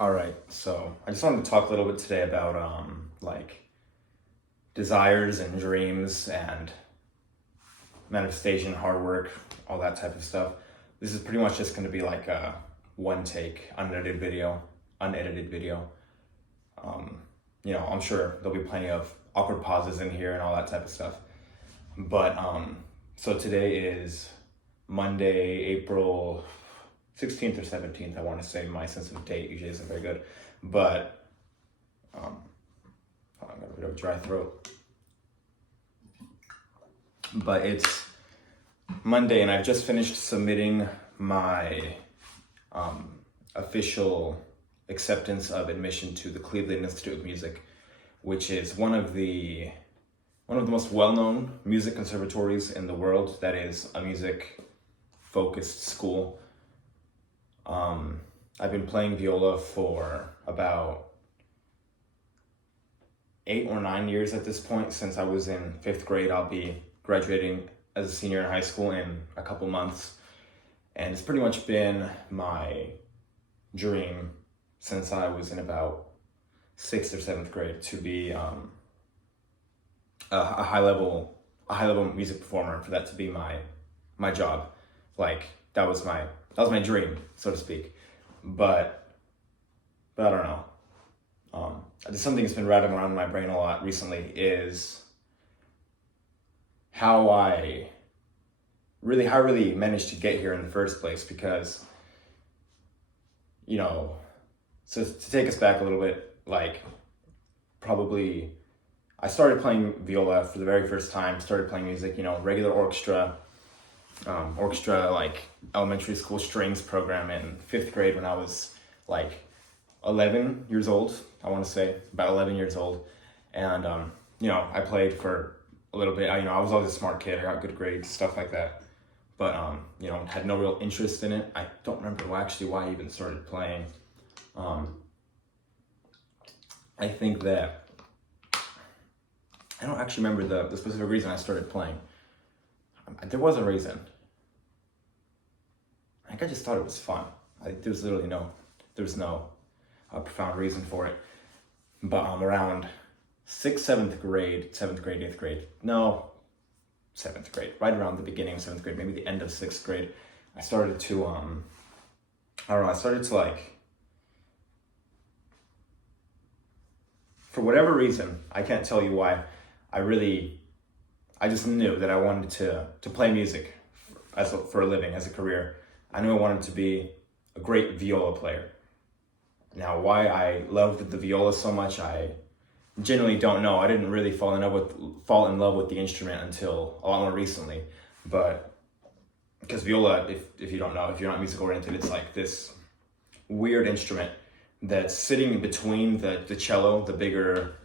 All right, so I just wanted to talk a little bit today about like desires and dreams and manifestation, hard work, all that type of stuff. This is pretty much just going to be like a one take, unedited video. Um, I'm sure there'll be plenty of awkward pauses in here and all that type of stuff. But so today is Monday, April 16th or 17th. I want to say my sense of date usually isn't very good, but um, I got a bit of a dry throat. But it's Monday, and I've just finished submitting my official acceptance of admission to the Cleveland Institute of Music, which is one of the most well-known music conservatories in the world. That is a music-focused school. I've been playing viola for about 8 or 9 years at this point. Since I was in fifth grade, I'll be graduating as a senior in high school in a couple months. And it's pretty much been my dream since I was in about sixth or seventh grade to be a high level music performer, and for that to be my job. Like that was my dream, so to speak. But I don't know. Just something that's been rattling around in my brain a lot recently is how I really managed to get here in the first place. Because, so to take us back a little bit, like probably I started playing viola for the very first time, started playing music, regular orchestra, like elementary school strings program in fifth grade when I was like 11 years old. I want to say about 11 years old. And, I played for a little bit. I was always a smart kid. I got good grades, stuff like that. But, had no real interest in it. I don't remember why I even started playing. I think that I don't actually remember the specific reason I started playing. There was a reason. I think I just thought it was fun. There was no profound reason for it. But around seventh grade, eighth grade, no, seventh grade, right around the beginning of seventh grade, maybe the end of sixth grade, I started to, I don't know, I started to like, for whatever reason, I can't tell you why, I just knew that I wanted to play music for a living, as a career. I knew I wanted to be a great viola player. Now, why I loved the viola so much, I genuinely don't know. I didn't really fall in love with the instrument until a lot more recently. But because viola, if you don't know, if you're not music oriented, it's like this weird instrument that's sitting between the cello, the bigger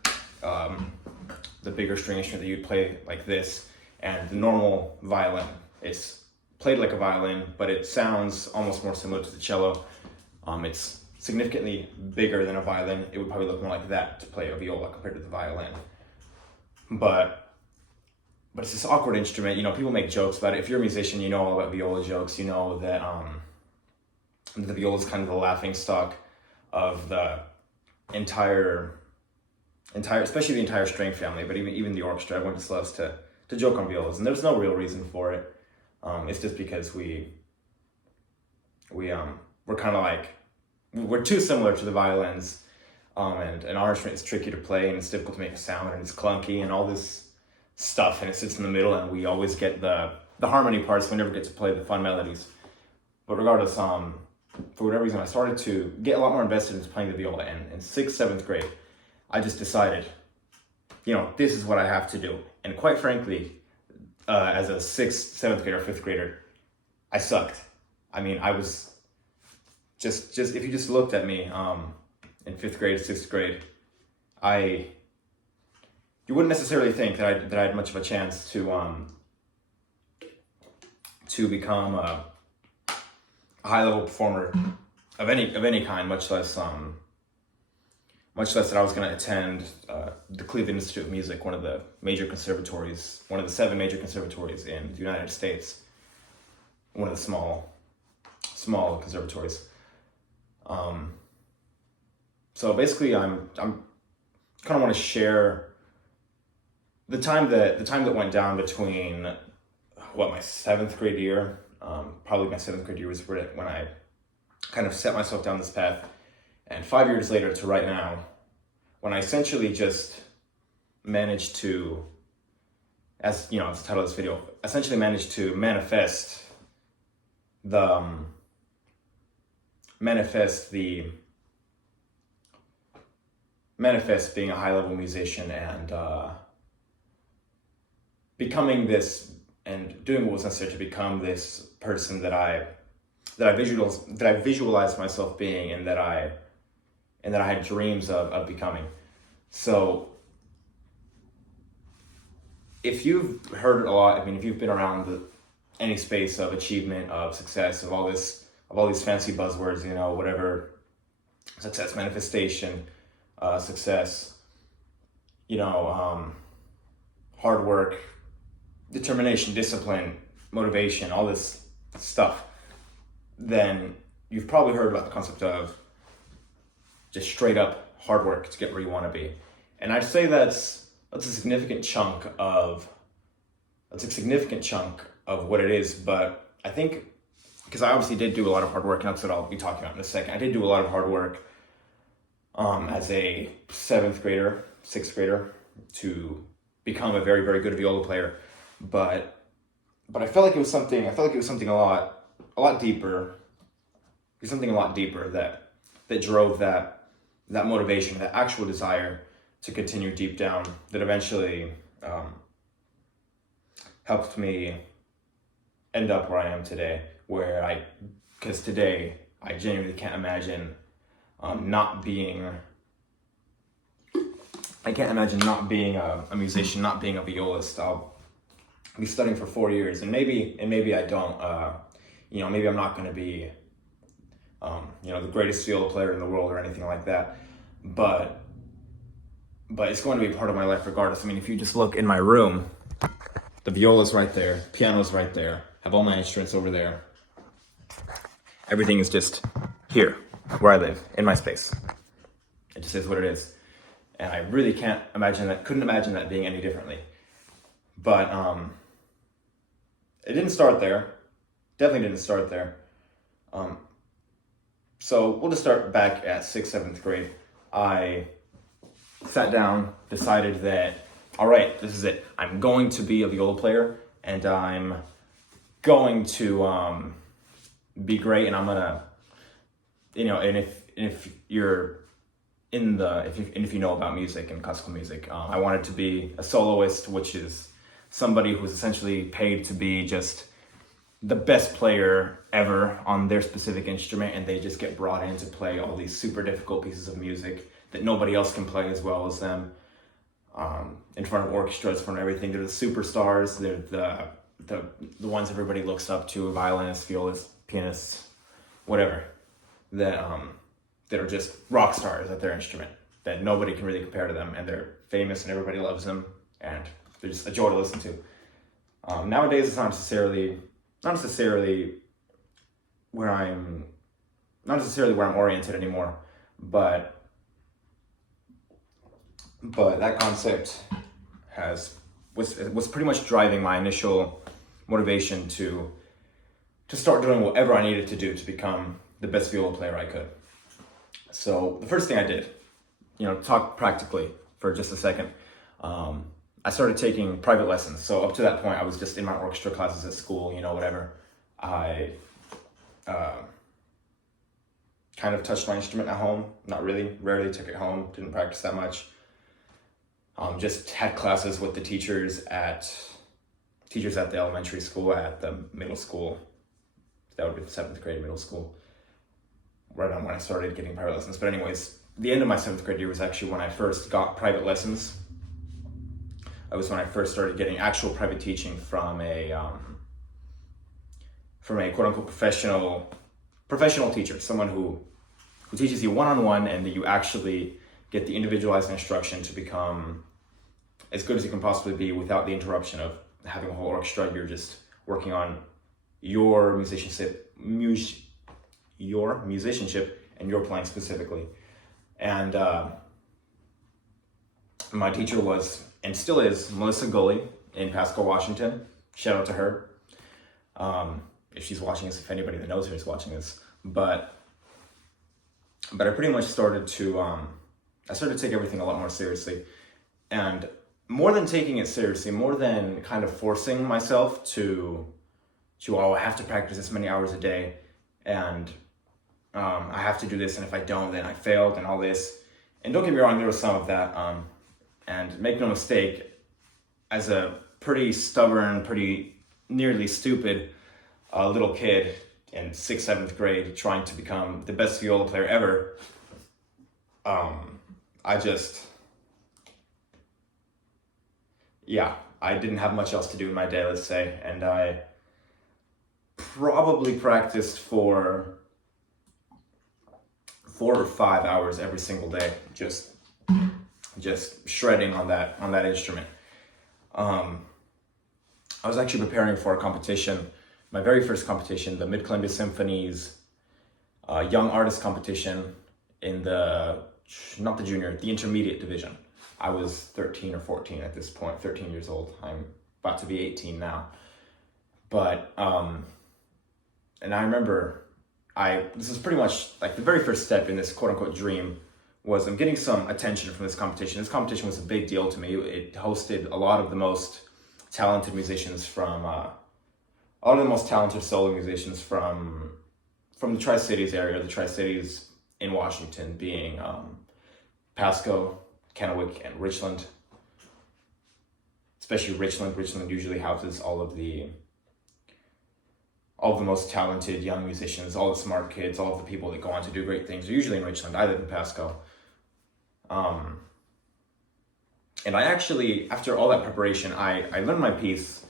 string instrument that you'd play like this, and the normal violin. It's played like a violin, but it sounds almost more similar to the cello. It's significantly bigger than a violin. It would probably look more like that to play a viola compared to the violin. But it's this awkward instrument. People make jokes about it. If you're a musician, you know all about viola jokes. You know that the viola is kind of the laughing stock of the entire, especially the entire string family, but even the orchestra. Everyone just loves to joke on violas, and there's no real reason for it. It's just because we're kind of like, we're too similar to the violins, and our instrument is tricky to play, and it's difficult to make a sound, and it's clunky and all this stuff, and it sits in the middle, and we always get the harmony parts. We never get to play the fun melodies. But regardless, for whatever reason, I started to get a lot more invested into playing the viola, and in sixth, seventh grade, I just decided, this is what I have to do. And quite frankly, as a sixth, seventh grader, fifth grader, I sucked. I mean, I was just if you just looked at me in fifth grade, sixth grade, you wouldn't necessarily think that I had much of a chance to become a high level performer of any kind, much less that I was going to attend the Cleveland Institute of Music, one of the seven major conservatories in the United States, one of the small conservatories. So basically, I'm kind of want to share the time that went down between my 7th grade year. Probably my 7th grade year was when I kind of set myself down this path, and 5 years later to right now, when I essentially just managed to, as you know, as the title of this video, essentially managed to manifest being a high-level musician and becoming this and doing what was necessary to become this person that I visualized myself being, and that I had dreams of becoming. So if you've heard a lot, I mean, if you've been around any space of achievement, of success, of all these fancy buzzwords, you know, whatever, success, manifestation, success, you know, hard work, determination, discipline, motivation, all this stuff, then you've probably heard about the concept of just straight up hard work to get where you want to be. And I'd say that's a significant chunk of what it is. But I think, because I obviously did do a lot of hard work, and that's what I'll be talking about in a second. I did do a lot of hard work as a 6th grader to become a very, very good viola player. But I felt like it was something a lot deeper. It was something a lot deeper that drove that motivation, that actual desire to continue deep down, that eventually helped me end up where I am today, because today I genuinely can't imagine not being a musician, not being a violist. I'll be studying for 4 years, and maybe I don't. Maybe I'm not going to be, the greatest viola player in the world or anything like that. But it's going to be part of my life regardless. I mean, if you just look in my room, the viola's right there, piano's right there, I have all my instruments over there. Everything is just here, where I live, in my space. It just is what it is. And I really couldn't imagine that being any differently. But it didn't start there. Definitely didn't start there. So we'll just start back at 6th, 7th grade. I sat down, decided that, all right, this is it. I'm going to be a viola player, and I'm going to be great, and I'm gonna, and if you're if you know about music and classical music, I wanted to be a soloist, which is somebody who's essentially paid to be just the best player ever on their specific instrument, and they just get brought in to play all these super difficult pieces of music that nobody else can play as well as them, in front of orchestras, in front of everything. They're the superstars. They're the ones everybody looks up to: violinists, violists, pianists, whatever, that are just rock stars at their instrument, that nobody can really compare to them, and they're famous and everybody loves them, and they're just a joy to listen to. Nowadays, it's not necessarily where I'm oriented anymore, but that concept was pretty much driving my initial motivation to start doing whatever I needed to do to become the best viola player I could. So the first thing I did, talk practically for just a second, I started taking private lessons. So up to that point, I was just in my orchestra classes at school, whatever. I kind of touched my instrument at home, not really, rarely took it home, didn't practice that much. Just had classes with the teachers at the elementary school, at the middle school. That would be the 7th grade, middle school, right on when I started getting private lessons. But anyways, the end of my 7th grade year was actually when I first got private lessons. It was when I first started getting actual private teaching from a quote-unquote professional teacher, someone who teaches you one-on-one, and that you actually get the individualized instruction to become as good as you can possibly be without the interruption of having a whole orchestra. You're just working on your musicianship, and your playing specifically. And my teacher was, and still is, Melissa Gully in Pasco, Washington. Shout out to her. If she's watching this, if anybody that knows her is watching this. But I pretty much started to, I started to take everything a lot more seriously. And more than taking it seriously, more than kind of forcing myself to oh, I have to practice this many hours a day, and I have to do this, and if I don't, then I failed, and all this. And don't get me wrong, there was some of that. And make no mistake, as a pretty stubborn, pretty nearly stupid little kid in 6th, 7th grade trying to become the best viola player ever, I didn't have much else to do in my day, let's say, and I probably practiced for 4 or 5 hours every single day, just shredding on that instrument. I was actually preparing for a competition, my very first competition, the Mid-Columbia Symphony's Young Artist Competition in the intermediate division. I was 13 or 14 at this point, 13 years old. I'm about to be 18 now. But, and I remember this is pretty much like the very first step in this quote unquote dream was I'm getting some attention from this competition. This competition was a big deal to me. It hosted a lot of the most talented musicians from, all of the most talented solo musicians from the Tri-Cities area, the Tri-Cities in Washington being Pasco, Kennewick, and Richland. Especially Richland. Richland usually houses all of the most talented young musicians, all the smart kids, all of the people that go on to do great things are usually in Richland. I live in Pasco. And I actually, after all that preparation, I learned my piece.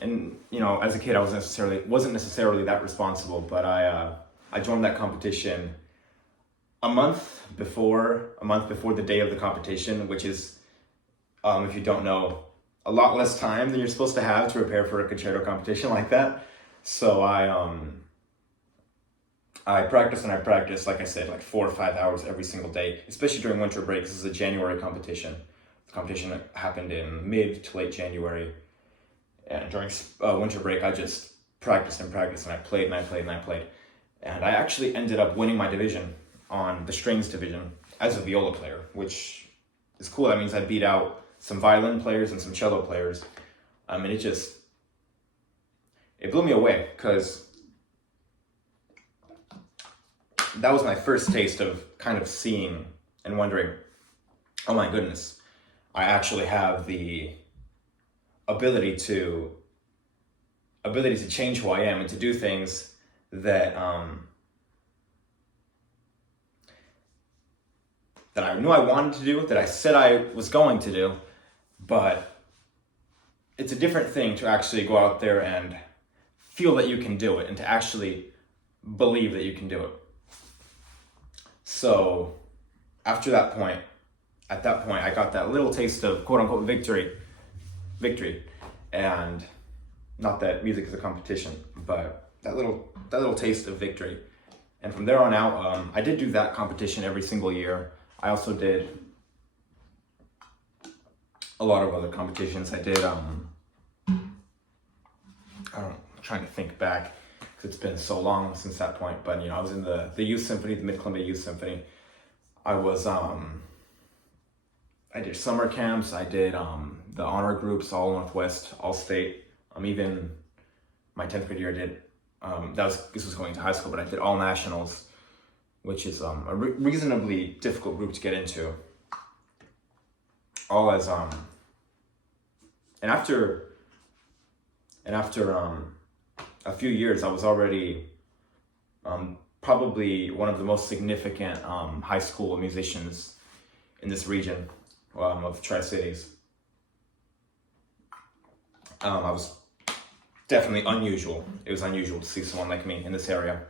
And, you know, as a kid, I wasn't necessarily that responsible, but I joined that competition a month before the day of the competition, which is, if you don't know, a lot less time than you're supposed to have to prepare for a concerto competition like that. So I practiced, like I said, like 4 or 5 hours every single day, especially during winter break. This is a January competition. The competition happened in mid to late January. And during winter break, I just practiced and practiced, and I played and I played and I played. And I actually ended up winning my division on the strings division as a viola player, which is cool. That means I beat out some violin players and some cello players. And it blew me away, because that was my first taste of kind of seeing and wondering, oh my goodness, I actually have the ability to change who I am and to do things that that I knew I wanted to do, that I said I was going to do, but it's a different thing to actually go out there and feel that you can do it and to actually believe that you can do it. So at that point, I got that little taste of quote unquote victory. And not that music is a competition, but that little taste of victory. And from there on out, I did do that competition every single year. I also did a lot of other competitions. I did, I'm trying to think back, because it's been so long since that point, but I was in the Youth Symphony, the Mid-Columbia Youth Symphony. I was, I did summer camps, I did the honor groups, all Northwest, all state. Even my 10th grade year, I did, this was going to high school, but I did all nationals, which is a reasonably difficult group to get into. All as, and after a few years, I was already probably one of the most significant high school musicians in this region of Tri-Cities. I was definitely unusual. It was unusual to see someone like me in this area.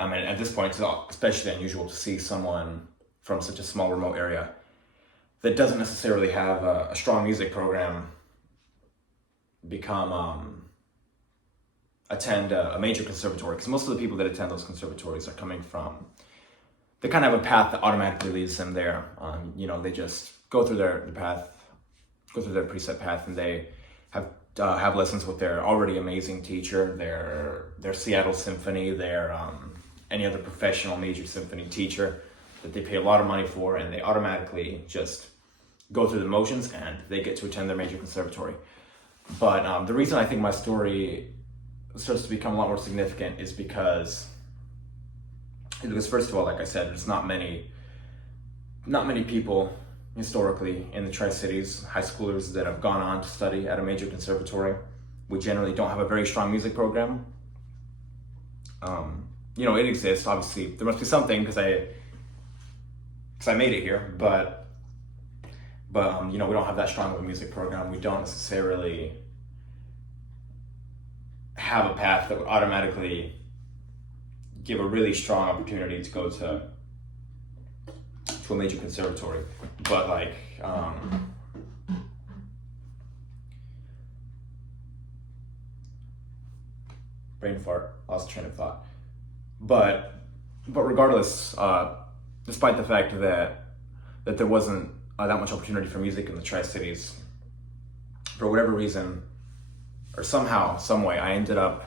And at this point, it's especially unusual to see someone from such a small, remote area that doesn't necessarily have a strong music program attend a major conservatory, because most of the people that attend those conservatories are coming from they kind of have a path that automatically leads them there. You know, they just go through their path, go through their preset path, and they have lessons with their already amazing teacher, their Seattle Symphony, their any other professional major symphony teacher that they pay a lot of money for, and they automatically just go through the motions and they get to attend their major conservatory. But the reason I think my story starts to become a lot more significant is because first of all, like I said, there's not many people historically in the Tri-Cities, high schoolers that have gone on to study at a major conservatory. We generally don't have a very strong music program. You know, it exists, obviously. There must be something because I made it here, but you know, we don't have that strong of a music program. We don't necessarily have a path that would automatically give a really strong opportunity to go to a major conservatory. But like brain fart, lost train of thought. But regardless, despite the fact that there wasn't that much opportunity for music in the Tri-Cities, for whatever reason, or somehow, some way, I ended up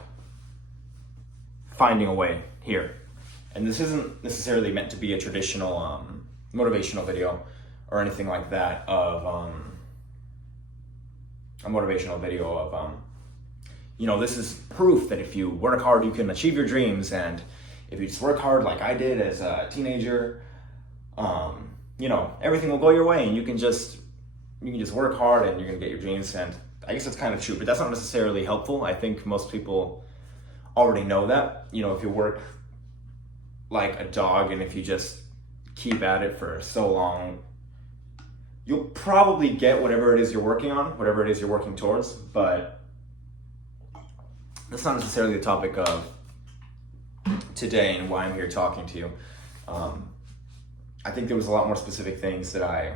finding a way here. And this isn't necessarily meant to be a traditional motivational video or anything like that of a motivational video of you know, this is proof that if you work hard you can achieve your dreams, and if you just work hard like I did as a teenager, you know, everything will go your way and you can just work hard and you're gonna get your dreams. And I guess that's kind of true, but that's not necessarily helpful. I think most people already know that. You know, if you work like a dog and if you just keep at it for so long, you'll probably get whatever it is you're working on, whatever it is you're working towards. But that's not necessarily the topic of today and why I'm here talking to you. I think there was a lot more specific things that I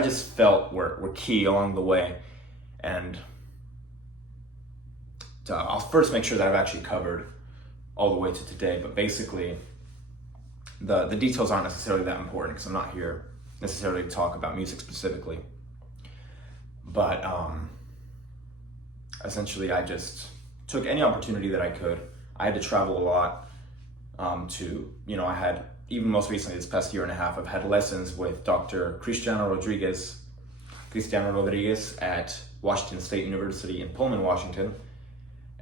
just felt were key along the way. And I'll first make sure that I've actually covered all the way to today, but basically the details aren't necessarily that important because I'm not here necessarily to talk about music specifically. But essentially I just took any opportunity that I could. I had to travel a lot I had, even most recently this past year and a half, I've had lessons with Dr. Cristiano Rodriguez at Washington State University in Pullman, Washington.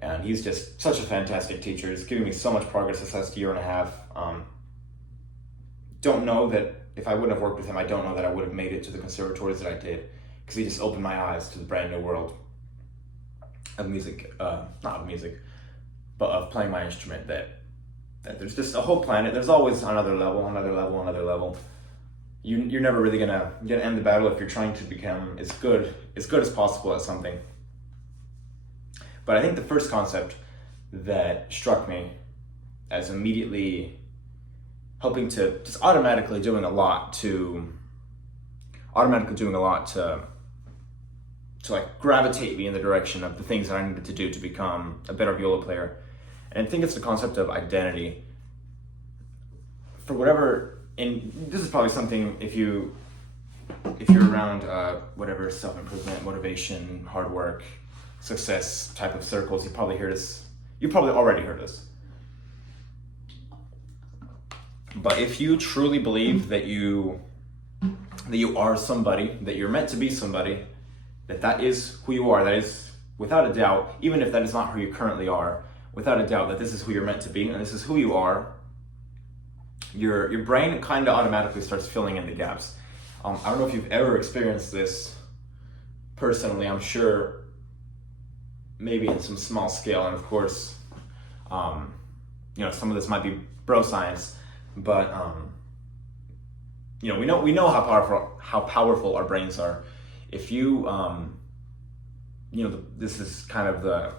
And he's just such a fantastic teacher. He's given me so much progress this last year and a half. Don't know that if I wouldn't have worked with him, I don't know that I would have made it to the conservatories that I did, because he just opened my eyes to the brand new world of music, not of music, but of playing my instrument, that there's just a whole planet. There's always another level. You're never really gonna end the battle if you're trying to become as good as possible at something. But I think the first concept that struck me as immediately helping to just automatically doing a lot to like gravitate me in the direction of the things that I needed to do to become a better viola player. And I think it's the concept of identity. For whatever, and this is probably something if you're around whatever self-improvement, motivation, hard work, success type of circles, you probably already heard this. But if you truly believe that you are somebody, that you're meant to be somebody, that is who you are, that is without a doubt, even if that is not who you currently are, without a doubt that this is who you're meant to be and this is who you are, your brain kind of automatically starts filling in the gaps. I don't know if you've ever experienced this personally. I'm sure maybe in some small scale, and of course, some of this might be bro science, but we know how powerful our brains are. If you this is kind of the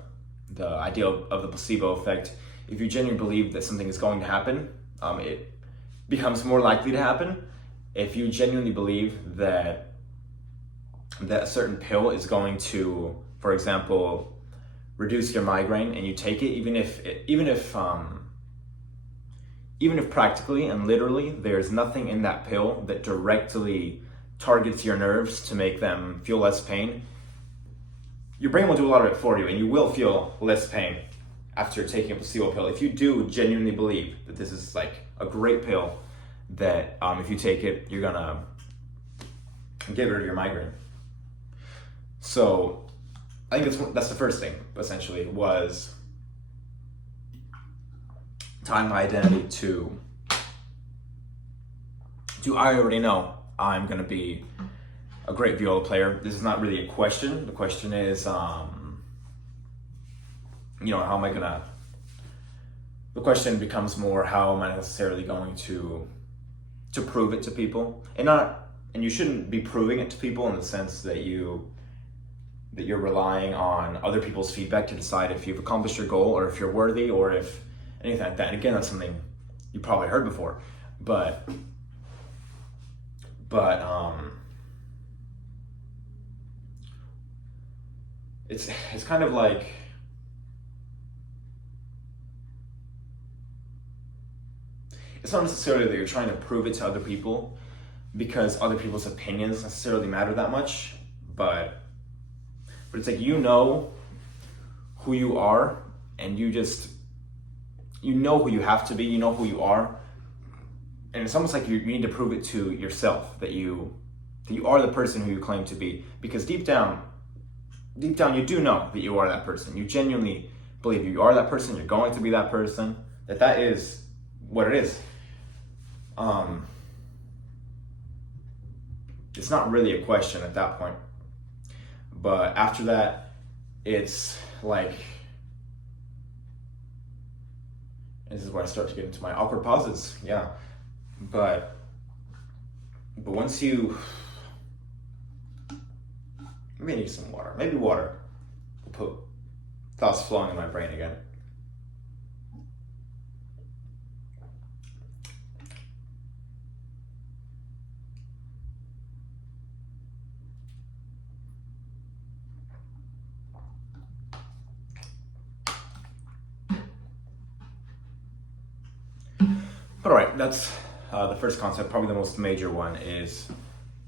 idea of the placebo effect. If you genuinely believe that something is going to happen, it becomes more likely to happen. If you genuinely believe that a certain pill is going to, for example, reduce your migraine, and you take it, even if even if practically and literally there's nothing in that pill that directly targets your nerves to make them feel less pain, your brain will do a lot of it for you, and you will feel less pain after taking a placebo pill. If you do genuinely believe that this is like a great pill, that if you take it, you're gonna get rid of your migraine. So I think that's the first thing, essentially, was tying my identity to I already know I'm gonna be a great viola player. This is not really a question. The question is, how am I gonna, the question becomes more, how am I necessarily going to prove it to people? And you shouldn't be proving it to people in the sense that you're relying on other people's feedback to decide if you've accomplished your goal or if you're worthy or if anything like that. And again, that's something you probably heard before, but it's kind of like, it's not necessarily that you're trying to prove it to other people because other people's opinions necessarily matter that much, but it's like, you know who you are, and you know who you have to be, you know who you are, and it's almost like you need to prove it to yourself that you are the person who you claim to be, because deep down you do know that you are that person. You genuinely believe you are that person, you're going to be that person, that is what it is. It's not really a question at that point. But after that, it's like, this is where I start to get into my awkward pauses, yeah. But once you, maybe I need some water. Maybe water will put thoughts flowing in my brain again. But all right, that's the first concept. Probably the most major one is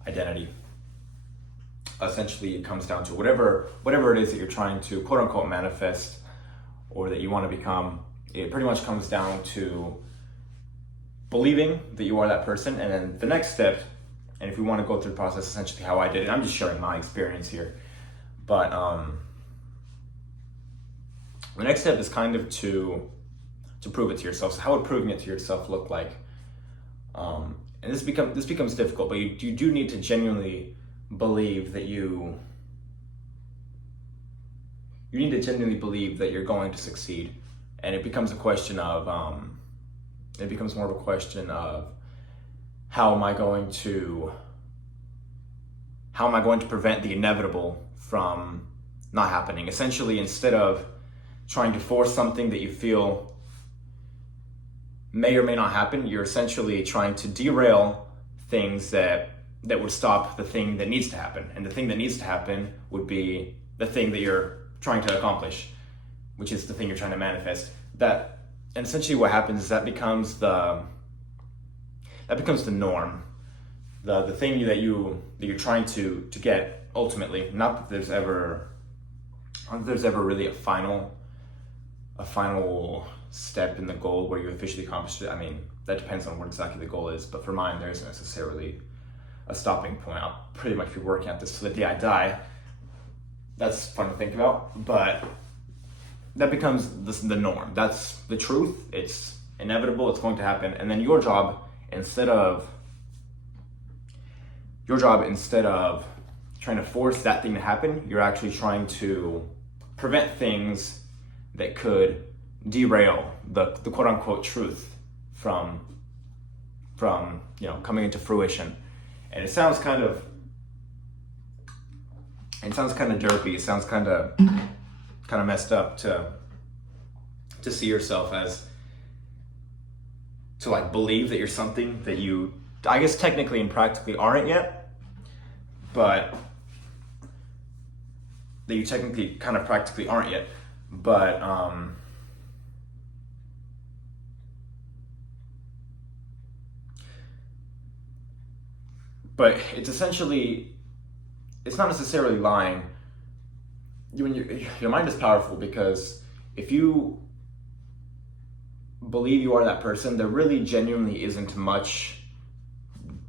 identity. Essentially, it comes down to whatever it is that you're trying to quote unquote manifest or that you want to become. It pretty much comes down to believing that you are that person. And then the next step, and if we want to go through the process, essentially how I did it, I'm just sharing my experience here. But the next step is kind of to prove it to yourself. So how would proving it to yourself look like? And this becomes difficult, but you do need to genuinely believe that you need to genuinely believe that you're going to succeed. And it becomes a question of it becomes more of a question of how am I going to prevent the inevitable from not happening? Essentially, instead of trying to force something that you feel may or may not happen, you're essentially trying to derail things that would stop the thing that needs to happen. And the thing that needs to happen would be the thing that you're trying to accomplish, which is the thing you're trying to manifest. And essentially what happens is that becomes the norm. The thing that you're trying to get ultimately. Not that there's ever really a final step in the goal where you officially accomplished it. I mean, that depends on what exactly the goal is, but for mine, there isn't necessarily a stopping point. I'll pretty much be working at this to the day I die. That's fun to think about, but that becomes the norm. That's the truth. It's inevitable. It's going to happen. And then your job, instead of trying to force that thing to happen, you're actually trying to prevent things that could derail the quote unquote truth from coming into fruition. And it sounds kind of derpy. It sounds kind of messed up to see yourself as, to like believe that you're something that you, I guess technically and practically aren't yet, but that you technically kind of practically aren't yet. But But it's essentially, it's not necessarily lying. Your mind is powerful, because if you believe you are that person, there really genuinely isn't much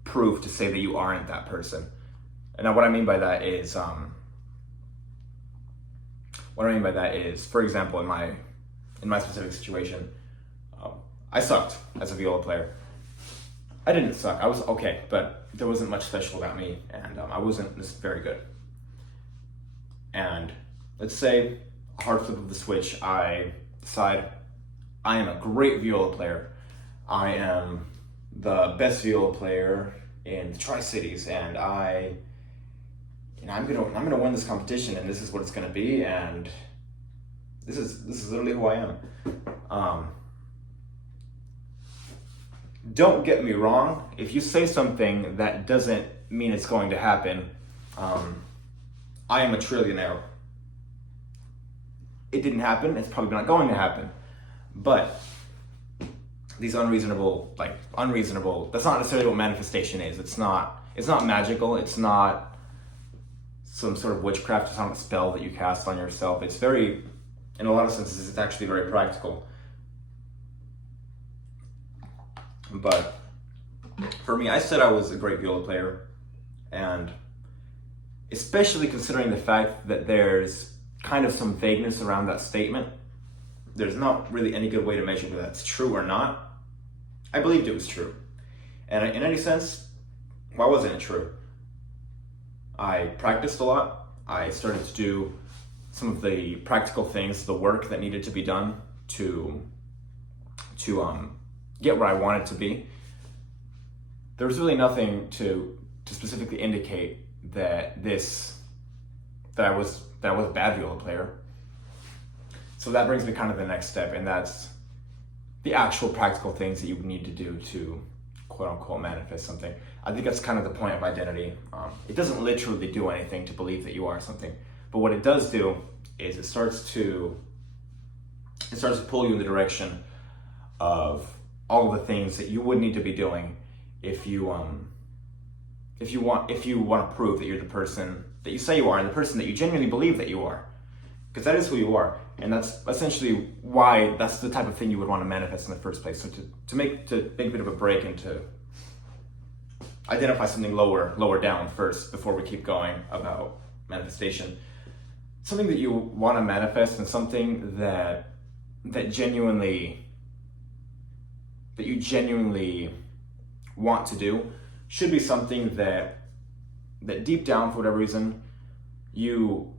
proof to say that you aren't that person. And now what I mean by that is, for example, in my specific situation, I sucked as a viola player. I didn't suck. I was okay, but there wasn't much special about me, and I wasn't just very good. And let's say, a hard flip of the switch, I decide I am a great viola player. I am the best viola player in the Tri-Cities, and I'm gonna win this competition, and this is what it's gonna be, and this is literally who I am. Don't get me wrong. If you say something that doesn't mean it's going to happen, I am a trillionaire. It didn't happen. It's probably not going to happen. But these unreasonable, that's not necessarily what manifestation is. It's not magical. It's not some sort of witchcraft. It's not a spell that you cast on yourself. It's very, in a lot of senses, it's actually very practical. But for me, I said I was a great viola player, and especially considering the fact that there's kind of some vagueness around that statement, there's not really any good way to measure whether that's true or not. I believed it was true. And in any sense, why wasn't it true? I practiced a lot. I started to do some of the practical things, the work that needed to be done to get where I wanted to be. There was really nothing to specifically indicate that I was a bad viola player. So that brings me kind of the next step, and that's the actual practical things that you would need to do to quote unquote manifest something. I think that's kind of the point of identity. It doesn't literally do anything to believe that you are something, but what it does do is it starts to pull you in the direction of all of the things that you would need to be doing if you want to prove that you're the person that you say you are, and the person that you genuinely believe that you are, because that is who you are, and that's essentially why that's the type of thing you would want to manifest in the first place. So to make a bit of a break and to identify something lower down first before we keep going about manifestation, something that you want to manifest and something that you genuinely want to do should be something that deep down, for whatever reason, you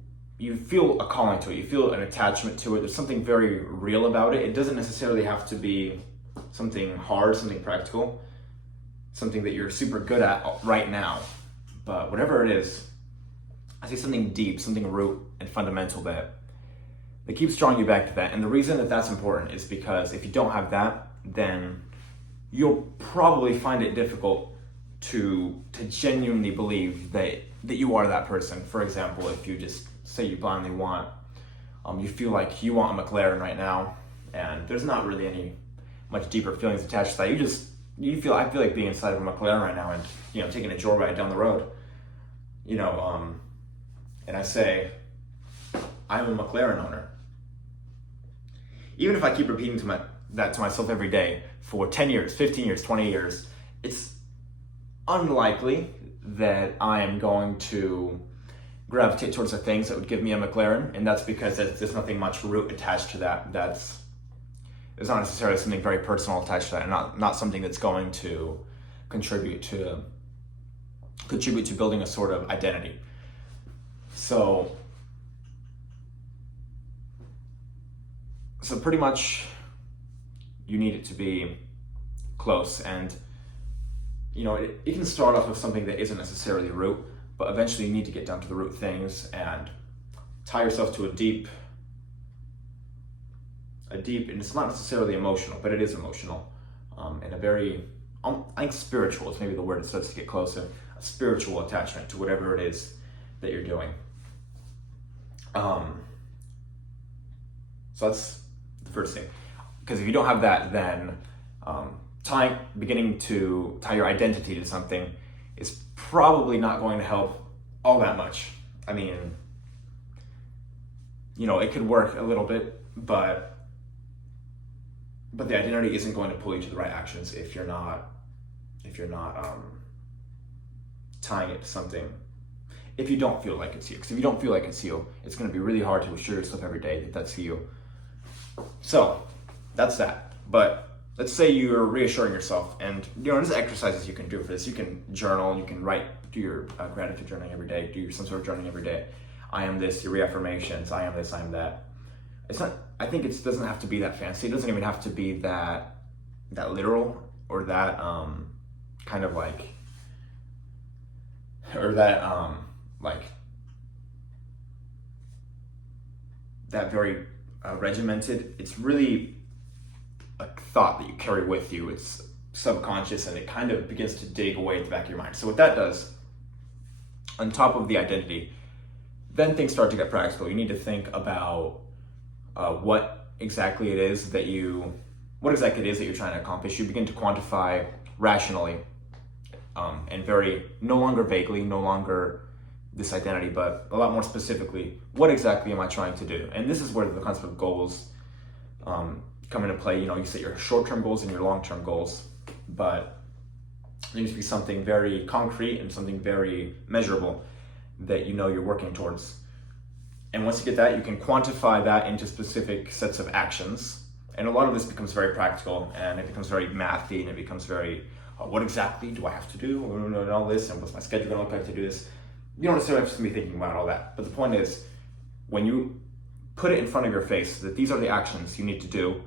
feel a calling to it, you feel an attachment to it. There's something very real about it. It doesn't necessarily have to be something hard, something practical, something that you're super good at right now. But whatever it is, I see something deep, something root and fundamental that keeps drawing you back to that. And the reason that that's important is because if you don't have that, then you'll probably find it difficult to genuinely believe that you are that person. For example, if you just say you blindly want, you feel like you want a McLaren right now, and there's not really any much deeper feelings attached to that. I feel like being inside of a McLaren right now and taking a joyride down the road, and I say I'm a McLaren owner. Even if I keep repeating that to myself every day for 10 years, 15 years, 20 years, it's unlikely that I am going to gravitate towards the things that would give me a McLaren, and that's because there's nothing much root attached to that. There's not necessarily something very personal attached to that, and not something that's going to contribute to building a sort of identity. So pretty much you need it to be close, and it can start off with something that isn't necessarily a root, but eventually you need to get down to the root things and tie yourself to a deep, and it's not necessarily emotional, but it is emotional, and a very, I think spiritual is maybe the word that starts to get closer, a spiritual attachment to whatever it is that you're doing. So that's the first thing, because if you don't have that, then beginning to tie your identity to something is probably not going to help all that much. I mean, it could work a little bit, but the identity isn't going to pull you to the right actions if you're not tying it to something. If you don't feel like it's you, because if you don't feel like it's you, it's going to be really hard to assure yourself every day that that's you. So that's that. But let's say you're reassuring yourself, and there's exercises you can do for this. You can journal, you can do your gratitude journaling every day, do some sort of journaling every day. I am this, your reaffirmations, I am this, I am that. I think it doesn't have to be that fancy. It doesn't even have to be that literal, or that kind of like, or that that very regimented. It's really a thought that you carry with you. It's subconscious, and it kind of begins to dig away at the back of your mind. So what that does, on top of the identity, then things start to get practical. You need to think about what exactly it is that you're trying to accomplish. You begin to quantify rationally, and no longer vaguely, no longer this identity, but a lot more specifically, what exactly am I trying to do? And this is where the concept of goals come into play. You set your short-term goals and your long-term goals, but there needs to be something very concrete and something very measurable that you're working towards. And once you get that, you can quantify that into specific sets of actions. And a lot of this becomes very practical, and it becomes very mathy, and it becomes very, what exactly do I have to do? And all this, and what's my schedule going to look like to do this? You don't necessarily have to be thinking about all that. But the point is, when you put it in front of your face, that these are the actions you need to do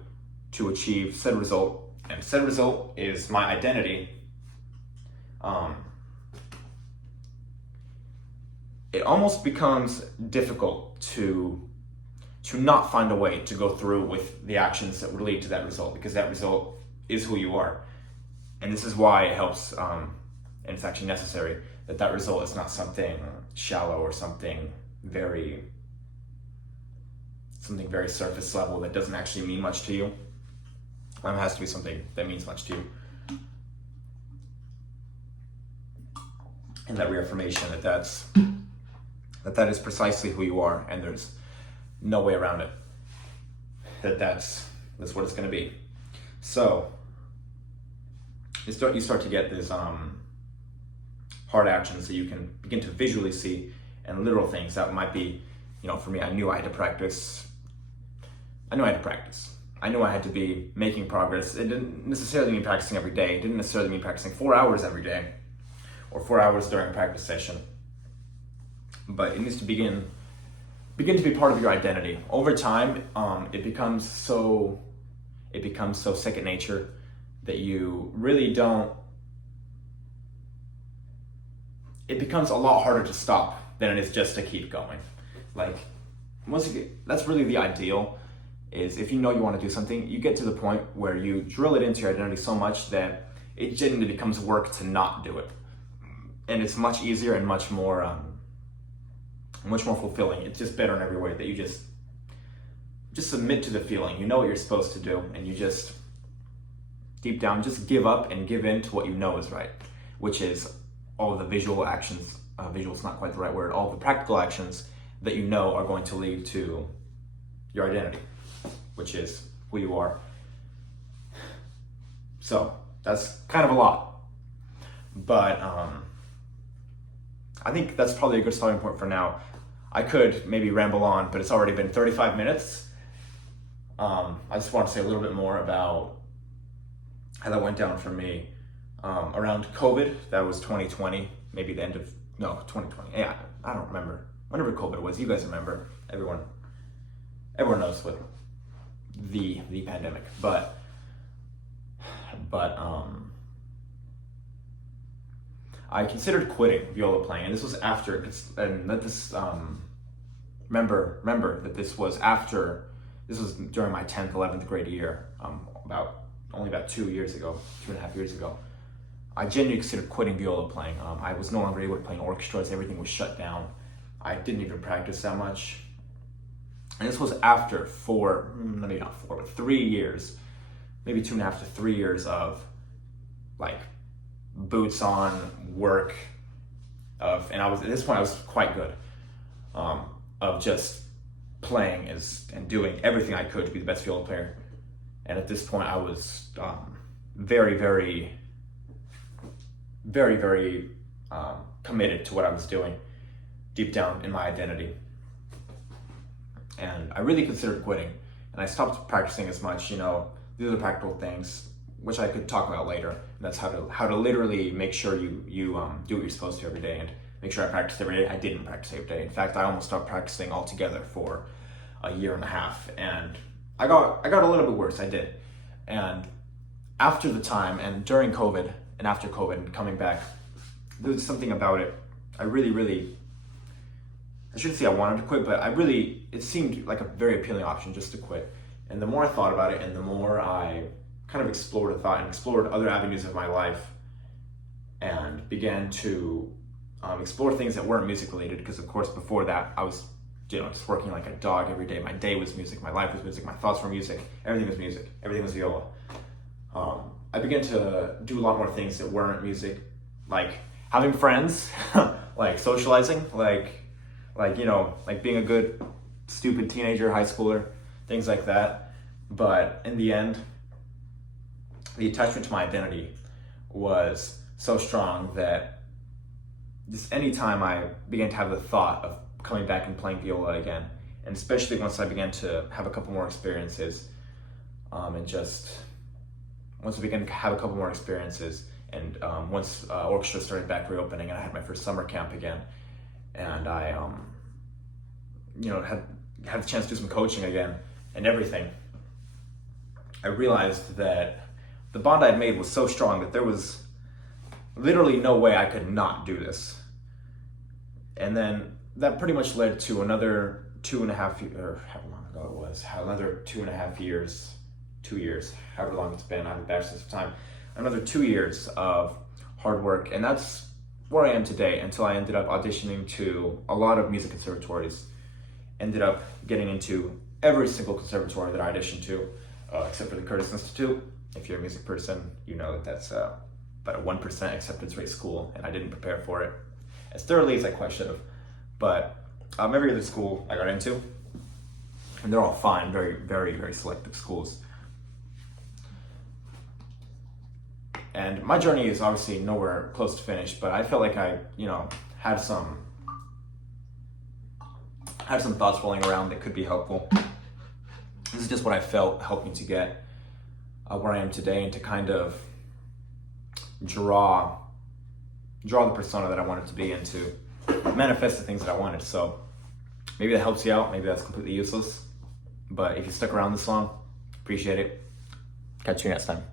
to achieve said result, and said result is my identity, it almost becomes difficult to not find a way to go through with the actions that would lead to that result, because that result is who you are. And this is why it helps, and it's actually necessary, that result is not something shallow or something very surface level that doesn't actually mean much to you. It has to be something that means much to you. And that reaffirmation that is precisely who you are, and there's no way around it. That's what it's going to be. So you start to get these hard actions that you can begin to visually see, and literal things that might be, for me, I knew I had to practice. I knew I had to be making progress. It didn't necessarily mean practicing every day. It didn't necessarily mean practicing 4 hours every day, or 4 hours during a practice session. But it needs to begin to be part of your identity. Over time, it becomes so second nature that you really don't. It becomes a lot harder to stop than it is just to keep going. Like, that's really the ideal. Is if you want to do something, you get to the point where you drill it into your identity so much that it genuinely becomes work to not do it, and it's much easier and much more fulfilling. It's just better in every way that you just submit to the feeling. You know what you're supposed to do, and you just deep down just give up and give in to what you know is right, which is all of the visual actions. Visual is not quite the right word. All the practical actions that you know are going to lead to your identity, which is who you are. So that's kind of a lot, but I think that's probably a good starting point for now. I could maybe ramble on, but it's already been 35 minutes. I just want to say a little bit more about how that went down for me around COVID. That was 2020, maybe the end of 2020. Yeah, I don't remember. Whenever COVID was, you guys remember. Everyone knows what the pandemic. But I considered quitting viola playing, and this was after. Remember that this was after. This was during my 10th, 11th grade year. Only about 2.5 years ago. I genuinely considered quitting viola playing. I was no longer able to play in orchestras. Everything was shut down. I didn't even practice that much. And this was after 3 years, maybe 2.5 to 3 years of like boots on work, and at this point I was quite good, of just playing and doing everything I could to be the best viola player. And at this point I was very, very, very, very committed to what I was doing deep down in my identity. And I really considered quitting, and I stopped practicing as much. These are the practical things which I could talk about later. And that's how to literally make sure you do what you're supposed to every day, and make sure I practiced every day. I didn't practice every day. In fact, I almost stopped practicing altogether for a year and a half, and I got a little bit worse. I did. And after the time, and during COVID, and after COVID, and coming back, there was something about it. I shouldn't say I wanted to quit, but it seemed like a very appealing option just to quit. And the more I thought about it, and the more I kind of explored the thought and explored other avenues of my life, and began to explore things that weren't music related, because of course before that I was just working like a dog every day. My day was music, my life was music, my thoughts were music, everything was music, everything was viola. I began to do a lot more things that weren't music, like having friends, like socializing, like being a good stupid teenager, high schooler, things like that. But in the end, the attachment to my identity was so strong that just anytime I began to have the thought of coming back and playing viola again, and especially once I began to have a couple more experiences, once I began to have a couple more experiences, and once orchestra started back reopening, and I had my first summer camp again, and I had the chance to do some coaching again and everything, I realized that the bond I had made was so strong that there was literally no way I could not do this. And then that pretty much led to another 2.5 years, or however long ago it was, another 2.5 years, 2 years, however long it's been. I have a bachelor's of time. Another 2 years of hard work, and that's where I am today, until I ended up auditioning to a lot of music conservatories. Ended up getting into every single conservatory that I auditioned to, except for the Curtis Institute. If you're a music person, you know that that's about a 1% acceptance rate school, and I didn't prepare for it as thoroughly as I quite should have. But every other school I got into, and they're all fine, very, very, very selective schools. And my journey is obviously nowhere close to finished, but I felt like I, had some thoughts rolling around that could be helpful. This is just what I felt helped me to get where I am today, and to kind of draw the persona that I wanted to be, and to manifest the things that I wanted. So maybe that helps you out, maybe that's completely useless, but if you stuck around this long, appreciate it. Catch you next time.